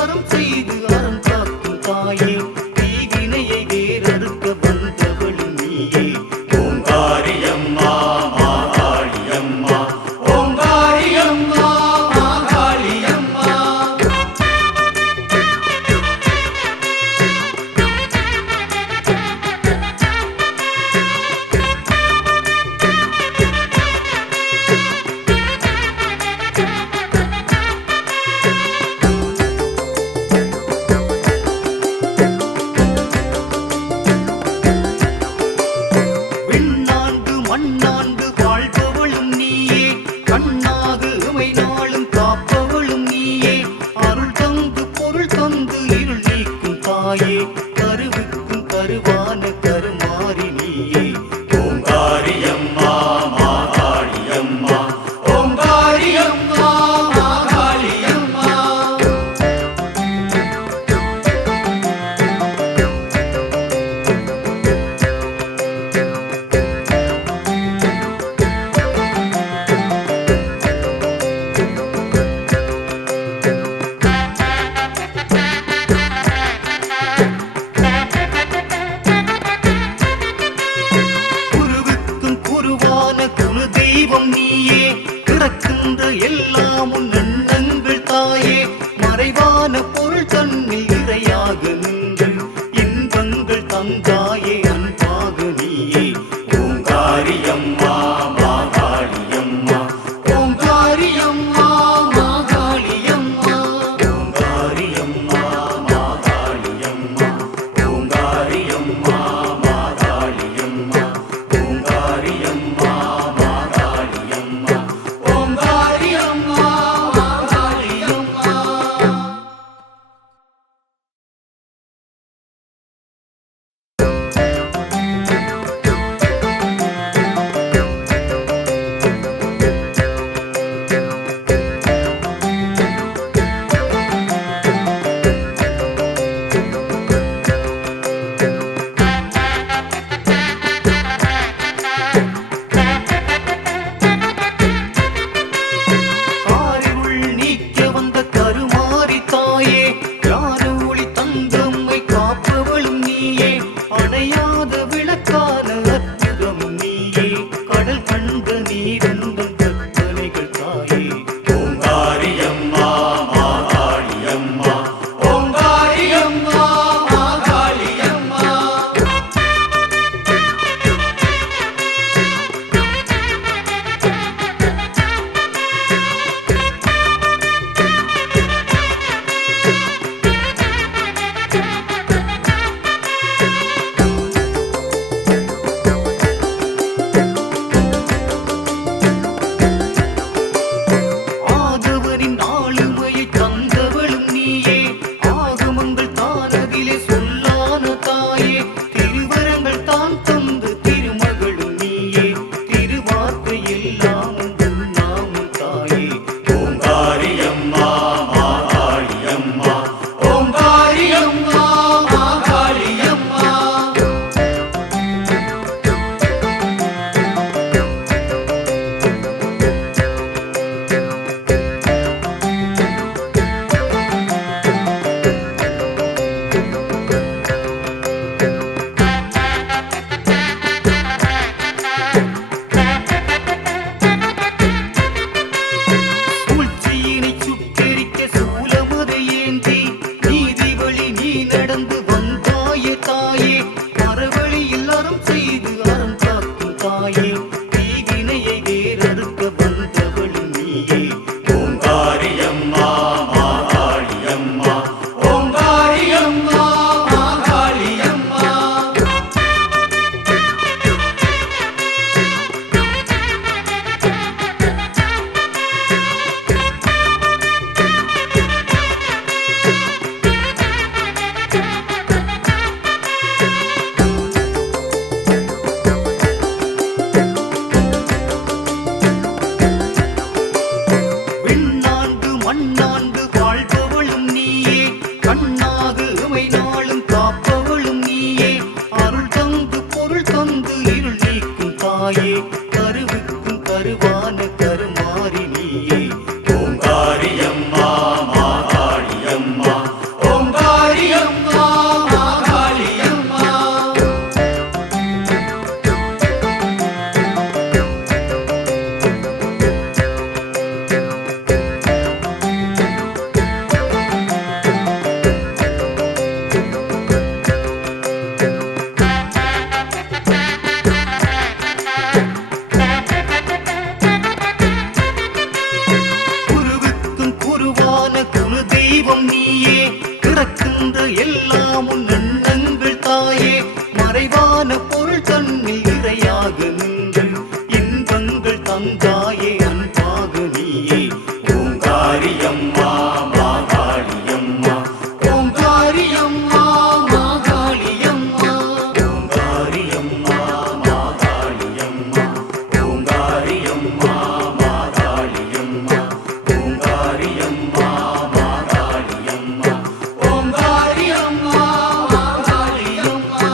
அறம் செய்து அறம் காக்கும் தாயே தீவினையை வேறறுக்க வந்தவளும் நீயே ஓங்காரியம்மா மாகாளியம்மா ஓங்காரியம்மா மாகாளியம்மா விண்ணாண்டு மண்ணாண்டு வாழ்பவளும் நீயே கண்ணாகு உமை நாளும் காப்பவளும் நீயே அருள் தந்து பொருள் தந்து இருள் நீக்கும் தாயே கருவுக்கும் கருவான கருமாறி நீயே ஓங்காரியம்மா மாகாளியம்மா ஓங்காரியம்மா மாகாளியம்மா பருவான குல தெய்வம் நீயே பிறக்கின்ற எல்லாம் உன் எண்ணங்கள் தாயே மறைவான பொருள் தன்னில் இறையாக நின்று இன்பங்கள் தந்தாயே அன்பாக நீயே ஓங்காரியம்மா மாகாளியம்மா ஓங்காரியம்மா மாகாளியம்மா ஓங்காரியம்மா மாகாளியம்மா ஓங்காரியம்மா மாகாளியம்மா ஓங்காரியம்மா மாகாளியம்மா ஓங்காரியம்மா மாகாளியம்மா.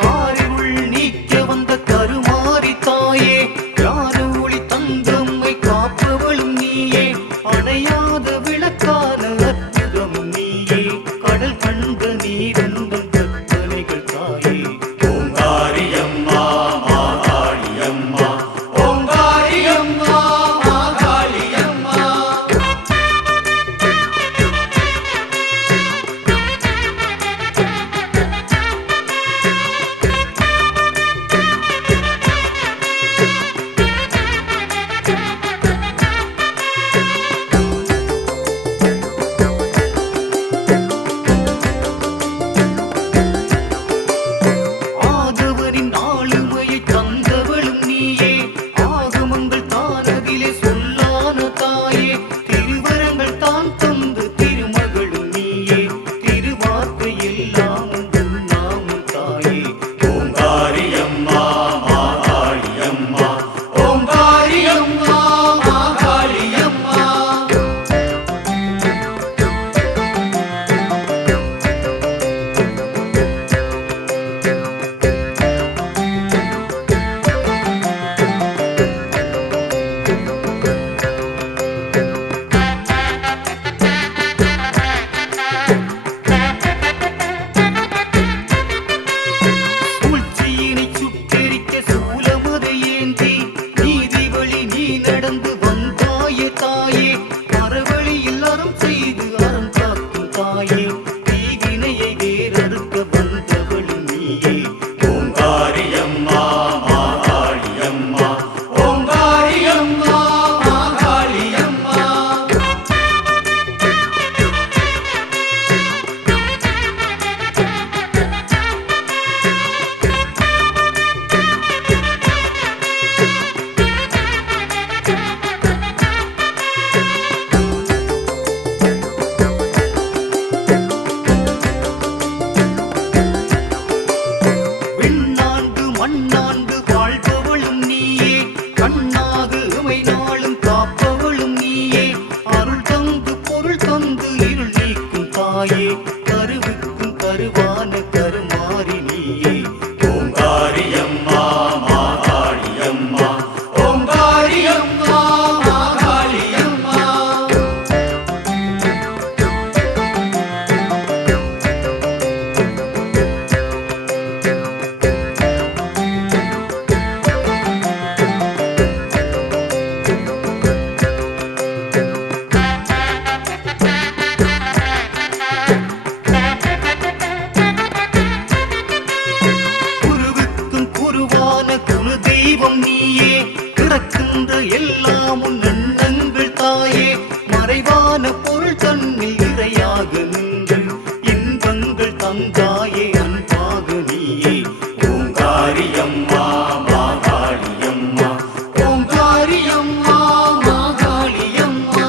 காரிருள் நீக்க வந்த கருமாரி தாயே யாரொளி தந்தம்மை காப்பவளும் நீயே அணையாத விளக்கான அற்புதமும் நீயே கடல் கண்ட நீரந்தம் கற்பனைகள் தாயே ஓங்காரியம்மா மாகாளியம்மா ஓங்காரியம்மா மாகாளியம்மா. ஆகவரின் ஆளுமையை தந்தவளும் நீயே ஆகமங்கள் தானதிலே சொல்லான தாயே திருவரங்கள் தான் தந்து திருமகளும் நீயே திருவார்த்தை எல்லாம் உன் நாமம் தாயே ஓங்காரியம்மா மாகாளியம்மா ஓங்காரியம்மா மாகாளியம்மா. சூழ்ச்சியினை சுட்டெரிக்க சூலமது ஏந்தி நீதி வழி நீ நடந்து வந்தாயே தாயே மரவழியில் அறம் செய்து அறம் காக்கும் தாயே தீவினையை வேறறுக்க வந்தவளும் நீயே ஓங்காரியம்மா மாகாளியம்மா ஓங்காரியம்மா மாகாளியம்மா. விண்ணாண்டு மண்ணாண்டு வாழ்பவளும் நீயே கண்ணாக இமை நாளும் காப்பவளும் நீயே அருள் தந்து பொருள் தந்து இருள் நீக்கும் தாயே கருவுக்கும் கருவான கருமாறி நீயே ஓங்காரியம்மா மாகாளியம்மா ஓங்காரியம்மா மாகாளியம்மா. குருவுக்கும் குருவான குல தெய்வம் நீயே பிறக்கின்ற எல்லாம் உன் எண்ணங்கள் தாயே மறைவான பொருள் தன்னில் இறையாக நின்று இன்பங்கள் தந்தாயே அன்பாக நீயே ஓங்காரியம்மா மாகாளியம்மா ஓங்காரியம்மா மாகாளியம்மா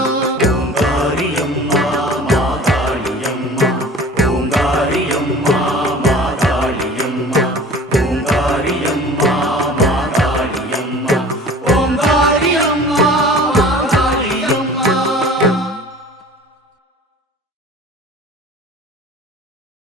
ஓங்காரியம்மா மாகாளியம்மா ஓங்காரியம்மா